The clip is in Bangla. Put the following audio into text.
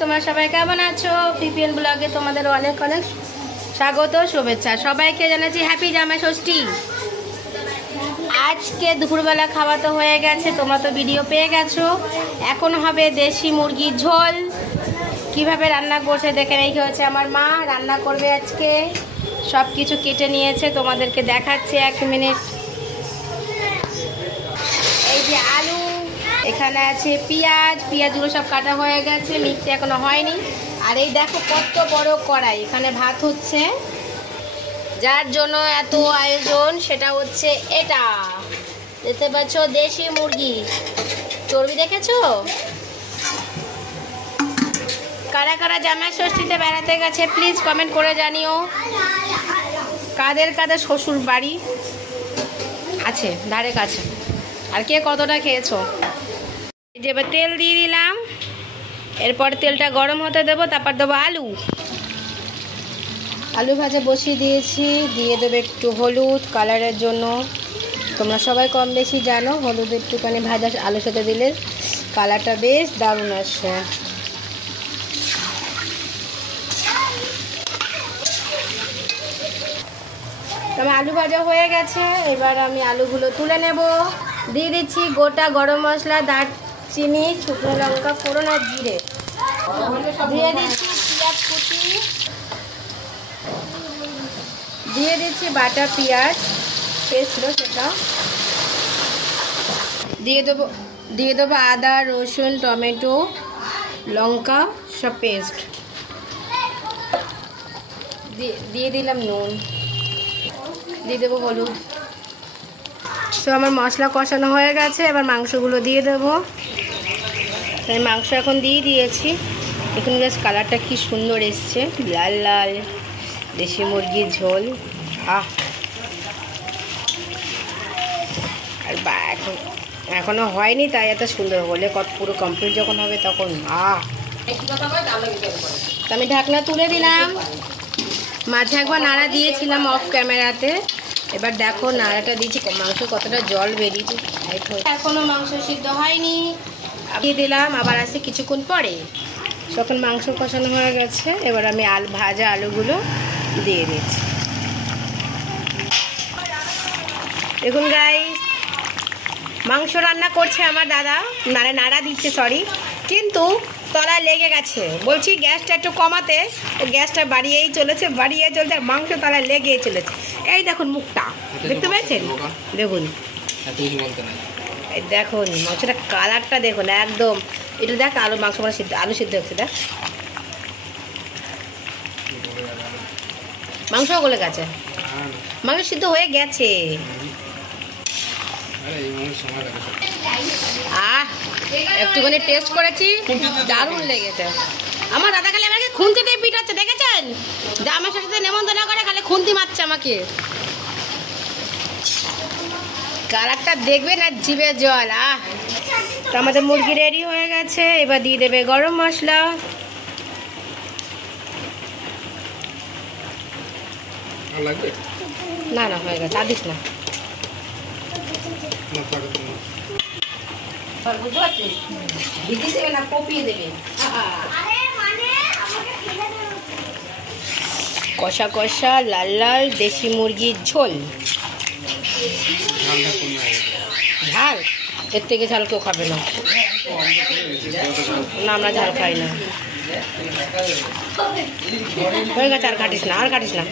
তোমরা সবাই কেমন আছো? পিপিএন ব্লগে তোমাদের অনেক অনেক স্বাগত, শুভেচ্ছা। সবাইকে জানাচ্ছি হ্যাপি জামাই ষষ্ঠী। আজকে দুপুরবেলা খাওয়া তো হয়ে গেছে, তোমরা তো ভিডিও পেয়ে গেছো। এখন হবে দেশি মুরগির ঝোল। কিভাবে রান্না করছে দেখে রেখে হচ্ছে আমার মা রান্না করবে আজকে। সব কিছু কেটে নিয়েছে, তোমাদেরকে দেখাচ্ছে 1 মিনিট। এই যে আলু, এখানে আছে পেঁয়াজগুলো সব কাটা হয়ে গেছে, মিক্সি এখনো হয়নি। আর এই দেখো কত বড় কড়াই, এখানে ভাত হচ্ছে। যার জন্য এত আয়োজন সেটা হচ্ছে এটা, দেখতে পাচ্ছ দেশি মুরগি। চর্বি দেখেছো? কারা কারা জামাই ষষ্ঠীতে বেড়াতে গেছে প্লিজ কমেন্ট করে জানিও। কাদের কাদের শ্বশুর বাড়ি আছে ধারে কাছে, আর কে কতটা খেয়েছো। এই যে এবার তেল দিয়ে দিলাম, এরপর তেলটা গরম হতে দেবো, তারপর দেবো আলু ভাজা বসিয়ে দিয়েছি। দিয়ে দেবো একটু হলুদ কালারের জন্য। তোমরা সবাই কম বেশি জানো হলুদ একটুখানি ভাজা আলুর সাথে দিলে কালারটা বেশ দারুণ আসে। আমার আলু ভাজা হয়ে গেছে, এবার আমি আলুগুলো তুলে নেব। দিয়ে দিচ্ছি গোটা গরম মশলা, দারচিনি, শুকনো লঙ্কা ফোড়ন আর জিরে। দিয়ে দিচ্ছি পেঁয়াজ কুচি, দিয়ে দিচ্ছি বাটা পেঁয়াজ পেস্ট সেটা দিয়ে দেবো আদা রসুন টমেটো লঙ্কা সব পেস্ট দিয়ে দিলাম নুন, দিয়ে দেবো হলুদ। তো আমার মশলা কষানো হয়ে গেছে, এবার মাংসগুলো দিয়ে দেবো। আমি মাংস এখন দিয়ে দিয়েছি। এখন বেশ কালারটা কি সুন্দর এসছে, লাল লাল দেশি মুরগির ঝোল। আর এখনো হয়নি তাই এত সুন্দর, হলে কত পুরো কমপ্লিট যখন হবে তখন তো আমি ঢাকনা তুলে দিলাম। মাঝে একবার নাড়া দিয়েছিলাম অফ ক্যামেরাতে, এবার দেখো নাড়াটা দিয়েছি, মাংস কতটা জল বেরিয়েছে। এখনো মাংস সিদ্ধ হয়নি, দিয়ে দিলাম আবার আসে কিছুক্ষণ পরে। যখন মাংস কষানো হয়ে গেছে, এবার আমি ভাজা আলুগুলো দিয়ে দিচ্ছি। দেখুন গাইস, মাংস রান্না করছে আমার দাদা, নাড়া দিচ্ছে সরি, কিন্তু তলায় লেগে গেছে। বলছি গ্যাসটা একটু কমাতে, গ্যাসটা বাড়িয়ে চলছে, আর মাংস তলায় লেগে চলেছে। এই দেখুন মুখটা দেখতে পেয়েছেন, দেখুন এই দেখুন মাংসটা কালারটা দেখুন একদম। এটা দেখ মাংস সিদ্ধ, আলু সিদ্ধ হচ্ছে, দেখ মাংস গলে গেছে, মাংস সিদ্ধ হয়ে গেছে। একটুখানি টেস্ট করেছি, দারুণ লেগেছে। আমার দাদা খালি আমাকে খুন্তি দিয়ে পিটাচ্ছে, দেখেছেন? জামাই সাথে নেমন্তন্ন করে খালি খুন্তি মারছে আমাকে। কালারটা দেখবেন আর জিভে জল। তো আমাদের মুরগি রেডি হয়ে গেছে, এবার দিয়ে দেবে গরম মশলা। না না হয়ে গেছে, আর দিস না। কষা কষা লাল লাল দেশি মুরগির ঝোল। ঝাল এর থেকে ঝাল কেউ খাবে না, আমরা ঝাল খাই না। হয়ে গেছে, আর কাটিস না।